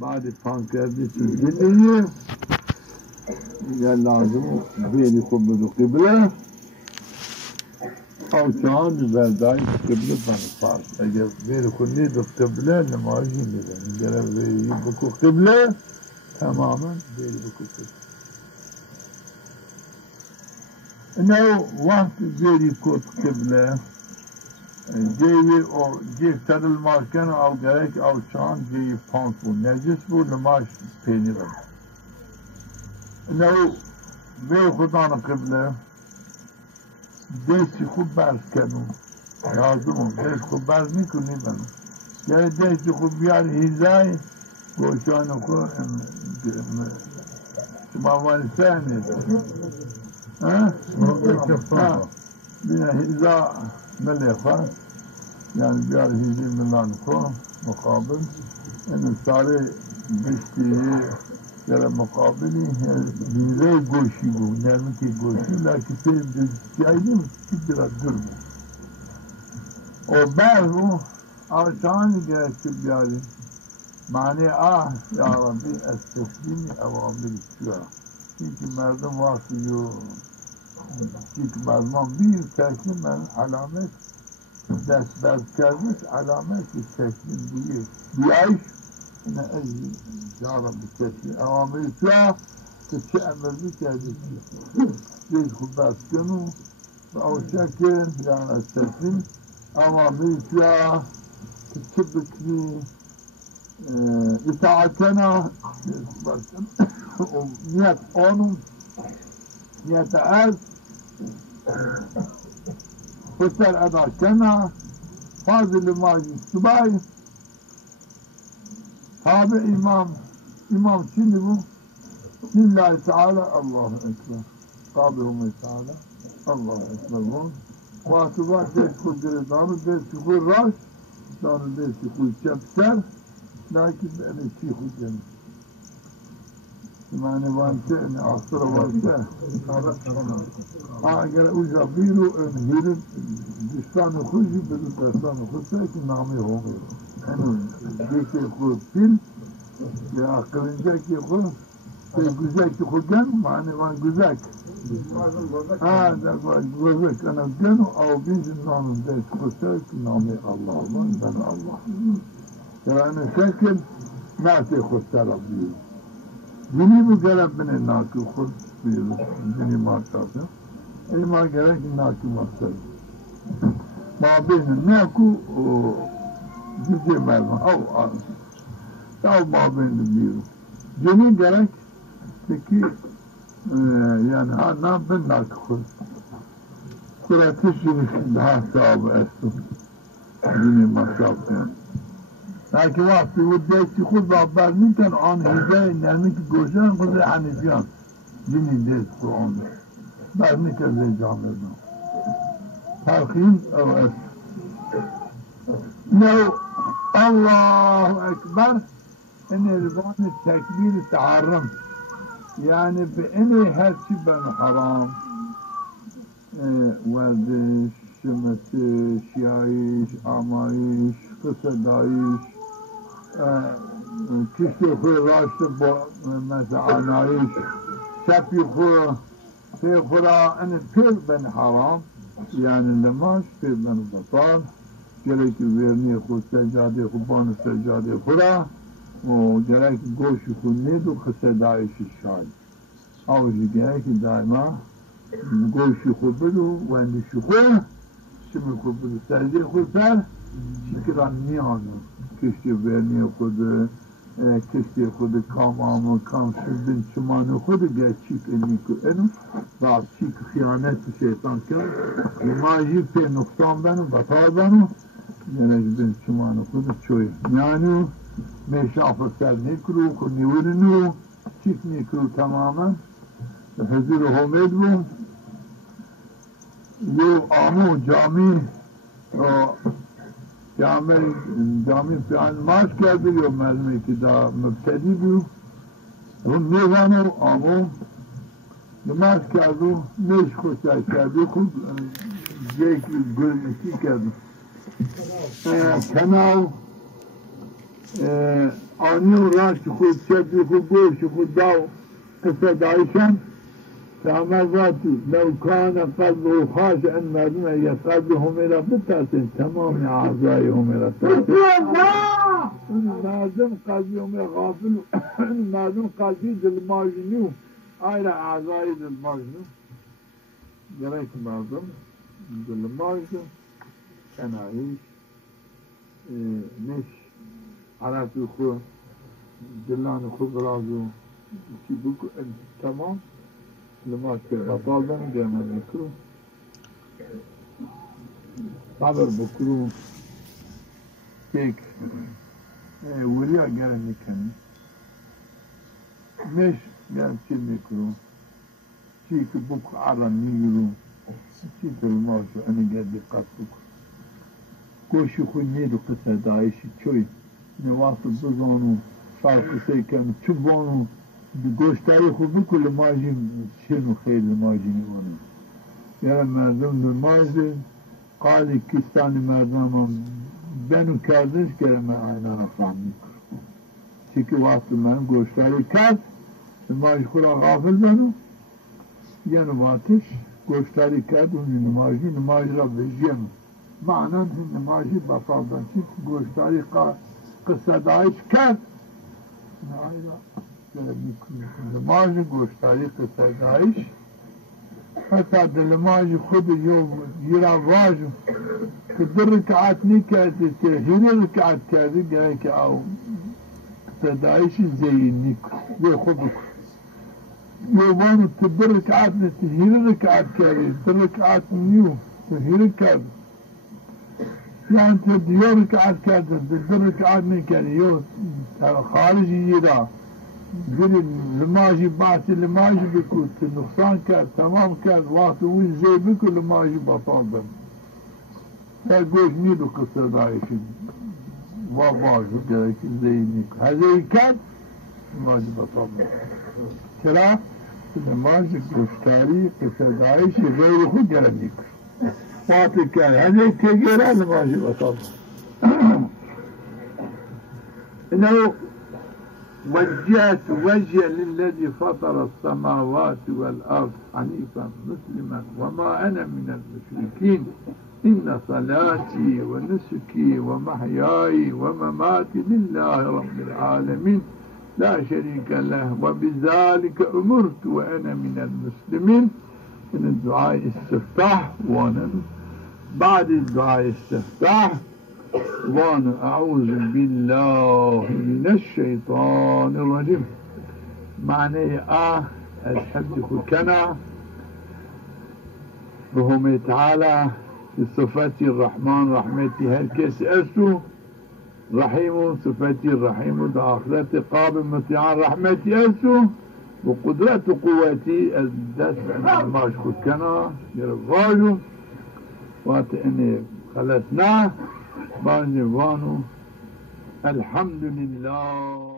بعد پانکردی چیزی یا لازم بیری کو بدو قبله او چهان بردای قبله بنفاس اگر بیری کو نید قبله نمازی میدن اگر بیری بکو قبله تماما بیری بکو قبله انه وقت بیری کو قبله جیوی او جیو تر الماکن او گرک او چهان جیو پانک بود نجس بود نماز پینی بود انه به خدا قبله دستی خوب برز کنم لازم دست خوب برز میکنی بنو یعنی دستی خوب بیار هیزای گوشان خود شما وانسته نیست بینه هیزا ملیخه یعنی بیار هیزی ملان خود مقابل این ساره بشتی در مقابلی هیزه گوشی بود نرمی که گوشی لیکن سیر جایی نیم که درد در بود و بعد او آسانی گرفته بیاری معنی یا ربی از تسلیم اوامر شورا اینکه مردم وقتی جو که مردمان بیر تسلیم من علامت دست برد کردش علامت تسلیم بویه بیایش این از جارا بتسلیم اوامر شورا که چه امر بکرده دید خوب برد کنو و او شکل بیان از تسلیم اوامر شورا که چه بکنی اطاعتنا نیت آنم نیت از خسر ادا کنا فاضل ماجی سبای تابع امام چی نبو لله تعالی الله اکبر تابع هم تعالی الله اکبر بون واسبا دست خود گردانو دست خود راست دانو دست خود چپسر لكن أنا شيء خدمة معنى وانت أن أصر وانت أجر أوجا بيرو أن هيرد دستان خوشي بدو دستان خوشي لكن نامي هو أنا جيكي خود فيل يا أقلنجا كي خود في جزاك خدام معنى وان جزاك ده جزاك أنا جنو أو بيز نام دست خوشي نامي الله وان الله يعني شكل ناسي خود طرف بيرو جني بقرب من الناكي خود بيرو جني ما تاسه اي ما قرق الناكي مقصد ما بين الناكو و جزء مرمى او ما بين البيرو جني قرق تكي يعني ها نام بالناكي خود قرأتش جني ها صعب استو جني ما صعب يعني لكن وقتی و دستی خود بابر میکن آن هیزه نرمی که گوشن خود حنیفیان جنی دست خود آن بر میکن زی جامعه فرقین او اس نو الله اکبر این ربان تکبیر تعرم یعنی به این هرچی بن حرام وردش شمس شیایش آمایش قصدایش کشتی خوی راشت با مسعانایش شپی خوی پی خورا این پیر بن حرام یعنی نماز پیر بن بطال جلوی که ویرنی خود سجاده خود بان سجاده خورا و جلوی که گوش خود نید و قصدایش شاید آوشی گره که دائما گوشی خود بدو و اندشی خود شمی خود بدو سجده خود سر شکران نیانو کشتی ورنی خود کشتی خود کامام و کام شدن چمان خود گرچی کنی که اینو و چی که خیانت شیطان کرد ماجی پی نقصان بنو بطال بنو یعنی بین چمان خود چوی یعنی میشاف سر نکرو که نیورنو چیک نکرو تماما حضور حمید بون یو آمو جامی جامعه پیان ماش کرده یا مردمی که دا مبتدی بود اون میوانو آمو نماز کرده نیش خوشتر کرده خود یک گلنشی کرده کنال آنیون راست خود شد خود گوش خود داو قصد عایشان فهمه ذاتی لو کان قلبه خاشعا مردم اگر قلب همیرا بتاسن تمام اعضای همیرا تاسن مردم قلبی همیرا غافل مردم قلبی دل ماجنو آیرا اعضای دل ماجنو گرک مردم دل ماجنو کنایش نش عرفی خود دلان خود رازو چی بکو تمام لما بطال بنا جانا بكرو صبر بكرو كيك وريا جانا نكني مش جانا شي بكرو شيك بك على نيرو شيك الموت أنا قاعد يقطبك كوشي خنيرو قصة دايشي شوي نواصل بزانو فرق سيكن تشبانو گوشتاری خوب بکل ماجی شنو خیر ماجی نیونه یعنی مردم ماجی قالی کستانی مردم هم بنو کردنش که من اینا نفهمی چیکه وقت من گوشتاری کرد ماجی خورا غافل بنو یعنی وقتش گوشتاری کرد اون نماجی را بجیم معنی نماجی بفردن چیک گوشتاری قصه دایش کرد نماز گوشتاری قصه دایش حتی دلماز خود یرا واجو که در رکعت نکرده که هیره رکعت کرده گره که او قصه دایش زیین نکر خود بکر یوانو که در رکعت نتی هیره رکعت کرده در رکعت نیو که هیره کرده یعنی تو دیو رکعت کرده در رکعت نکرده یو خارجی یرا گلی لماجی باعث لماجی بکن که نقصان کرد تمام کرد وقت وی زی بکن لماجی بطال بن تا گوش نیدو قصر دایشن و باشو که زی نیکن هزی کرد لماجی بطال بن چرا؟ لماجی گوشتاری قصر دایش غیر خود گره نیکن وقت کرد هزی که گره لماجی بطال بن انه وجهت وجه للذي فطر السماوات والأرض حنيفا مسلما وما أنا من المشركين إن صلاتي ونسكي ومحياي ومماتي لله رب العالمين لا شريك له وبذلك أمرت وأنا من المسلمين من الدعاء استفتاح وانا بعد الدعاء استفتاح وانا أعوذ بالله من الشيطان الرجيم معناه الحمد كنا بهم تعالى صفاتي الرحمن رحمتي هالكيس أسو رحيم صفاتي الرحيم داخلتي قابل مطيعان رحمتي أسو وقدرات قوتي الدفع ماش كنا يرفاجو وقت اني خلصناه بانجي وانو الحمد لله